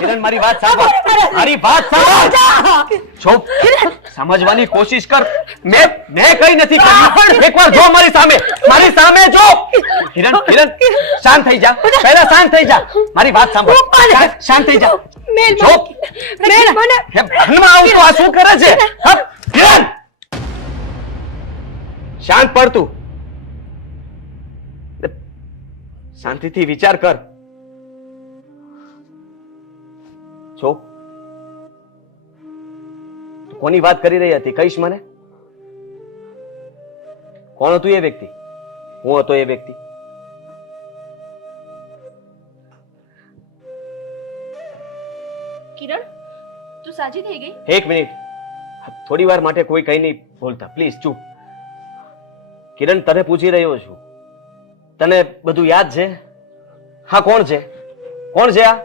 કિરણ મારી વાત સાંભળ, મારી વાત સાંભળ. જો સમજવાની કોશિશ કર. મેં કઈ નથી કર્યું. એકવાર જો મારી સામે જો. કિરણ શાંત થઈ જા. પહેલા શાંત થઈ જા. મારી વાત સાંભળ. શાંત થઈ જા. જો ભાનમાં આવું તો આ શું કરે છે? કિરણ શાંત પડ તું. શાંતિથી વિચાર કર. છો કોની વાત કરી રહી હતી? કહીશ મને? કોણ હતું એ વ્યક્તિ? હું હતો એ વ્યક્તિ? કિરણ, તું સાજી થઈ ગઈ? એક મિનિટ, થોડી વાર માટે કોઈ કઈ નહીં બોલતા પ્લીઝ, ચૂપ. કિરણ તને પૂછી રહ્યો છું, તને બધું યાદ છે? હા, કોણ છે? કોણ છે આ?